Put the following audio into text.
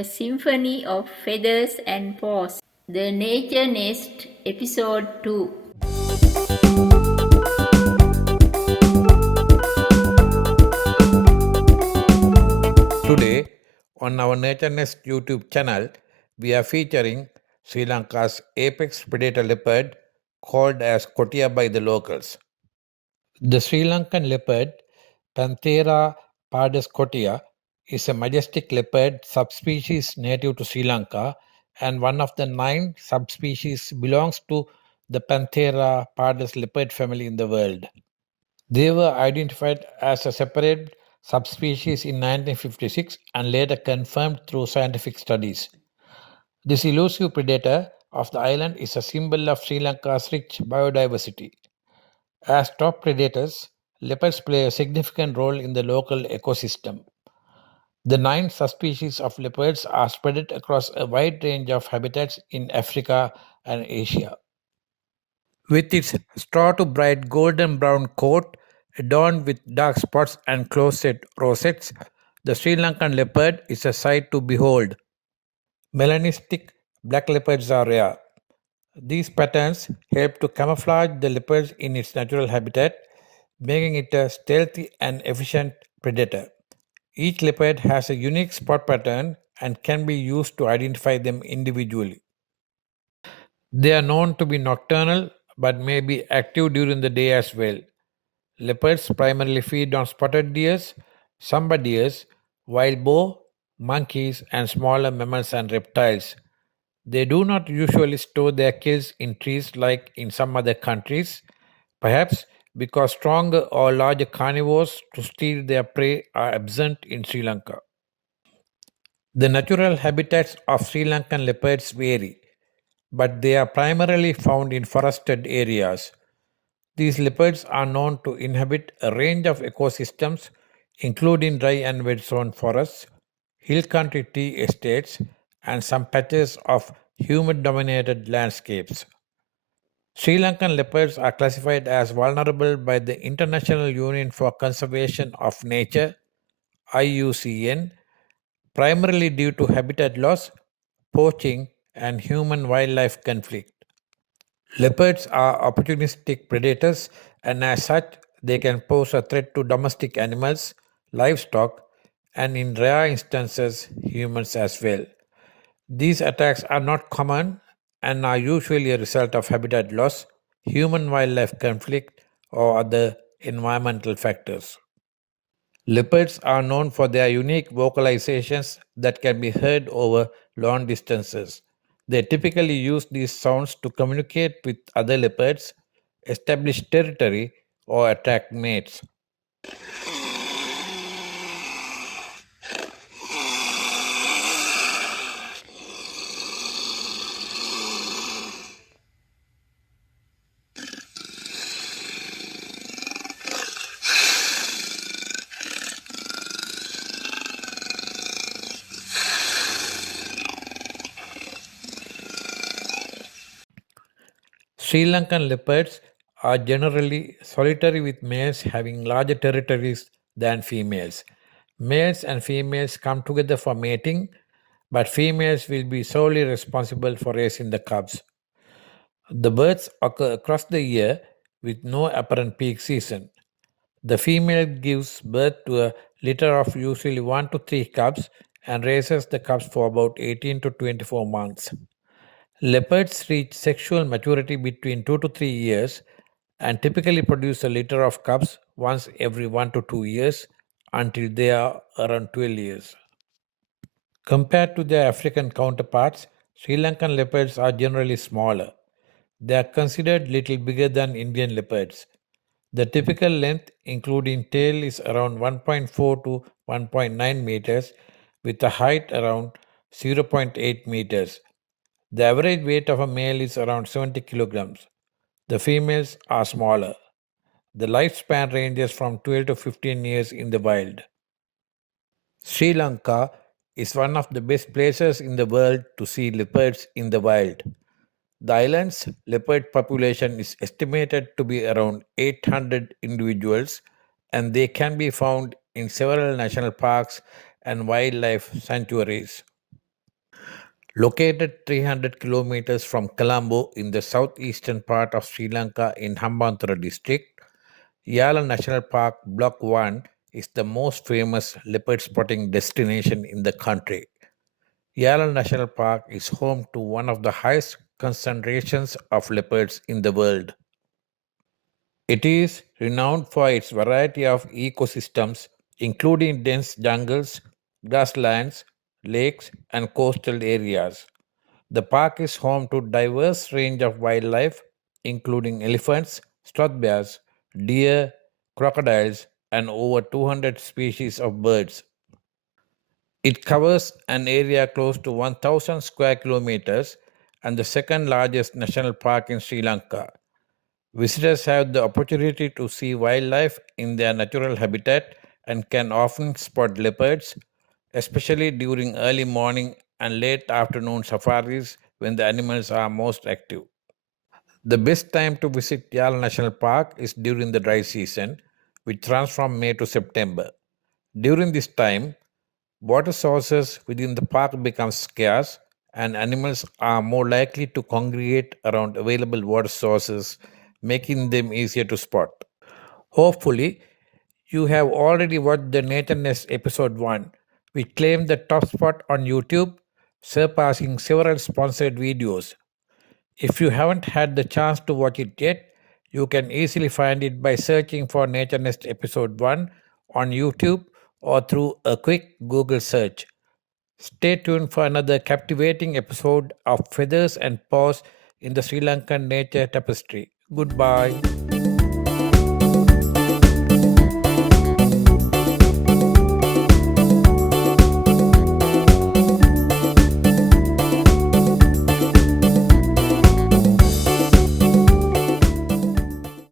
A Symphony of Feathers and Paws. The NatureNest Episode 2. Today, on our NatureNest YouTube channel, we are featuring Sri Lanka's apex predator leopard called as Kotia by the locals. The Sri Lankan leopard, Panthera pardus kotia, is a majestic leopard subspecies native to Sri Lanka and one of the 9 subspecies belongs to the Panthera pardus leopard family in the world. They were identified as a separate subspecies in 1956 and later confirmed through scientific studies. This elusive predator of the island is a symbol of Sri Lanka's rich biodiversity. As top predators, leopards play a significant role in the local ecosystem. The 9 subspecies of leopards are spread across a wide range of habitats in Africa and Asia. With its straw to bright golden brown coat adorned with dark spots and close-set rosettes, the Sri Lankan leopard is a sight to behold. Melanistic black leopards are rare. These patterns help to camouflage the leopard in its natural habitat, making it a stealthy and efficient predator. Each leopard has a unique spot pattern and can be used to identify them individually. They are known to be nocturnal but may be active during the day as well. Leopards primarily feed on spotted deers, sambar deers, wild boar, monkeys, and smaller mammals and reptiles. They do not usually store their kills in trees like in some other countries, perhaps because stronger or larger carnivores to steal their prey are absent in Sri Lanka. The natural habitats of Sri Lankan leopards vary, but they are primarily found in forested areas. These leopards are known to inhabit a range of ecosystems, including dry and wet zone forests, hill country tea estates, and some patches of humid dominated landscapes. Sri Lankan leopards are classified as vulnerable by the International Union for Conservation of Nature IUCN, primarily due to habitat loss, poaching, and human wildlife conflict. Leopards are opportunistic predators, and as such, they can pose a threat to domestic animals, livestock, and in rare instances, humans as well. These attacks are not common and are usually a result of habitat loss, human wildlife conflict, or other environmental factors. Leopards are known for their unique vocalizations that can be heard over long distances. They typically use these sounds to communicate with other leopards, establish territory, or attract mates. Sri Lankan leopards are generally solitary with males having larger territories than females. Males and females come together for mating, but females will be solely responsible for raising the cubs. The birds occur across the year with no apparent peak season. The female gives birth to a litter of usually 1 to 3 cubs and raises the cubs for about 18 to 24 months. Leopards reach sexual maturity between 2 to 3 years and typically produce a litter of cubs once every 1 to 2 years until they are around 12 years. Compared to their African counterparts, Sri Lankan leopards are generally smaller. They are considered little bigger than Indian leopards. The typical length, including tail, is around 1.4 to 1.9 meters, with a height around 0.8 meters. The average weight of a male is around 70 kilograms. The females are smaller. The lifespan ranges from 12 to 15 years in the wild. Sri Lanka is one of the best places in the world to see leopards in the wild. The island's leopard population is estimated to be around 800 individuals, and they can be found in several national parks and wildlife sanctuaries. Located 300 kilometers from Colombo in the southeastern part of Sri Lanka in Hambantota district, Yala National Park Block 1 is the most famous leopard spotting destination in the country. Yala National Park is home to one of the highest concentrations of leopards in the world. It is renowned for its variety of ecosystems, including dense jungles, grasslands, lakes, and coastal areas. The park is home to diverse range of wildlife, including elephants, sloth bears, deer, crocodiles, and over 200 species of birds. It covers an area close to 1,000 square kilometers and the second largest national park in Sri Lanka. Visitors have the opportunity to see wildlife in their natural habitat and can often spot leopards, especially during early morning and late afternoon safaris when the animals are most active. The best time to visit Yala National Park is during the dry season, which runs from May to September. During this time, water sources within the park become scarce and animals are more likely to congregate around available water sources, making them easier to spot. Hopefully, you have already watched the NatureNest episode 1, which claimed the top spot on YouTube, surpassing several sponsored videos. If you haven't had the chance to watch it yet, you can easily find it by searching for NatureNest episode 1 on YouTube or through a quick Google search. Stay tuned for another captivating episode of Feathers and Paws in the Sri Lankan Nature Tapestry. Goodbye.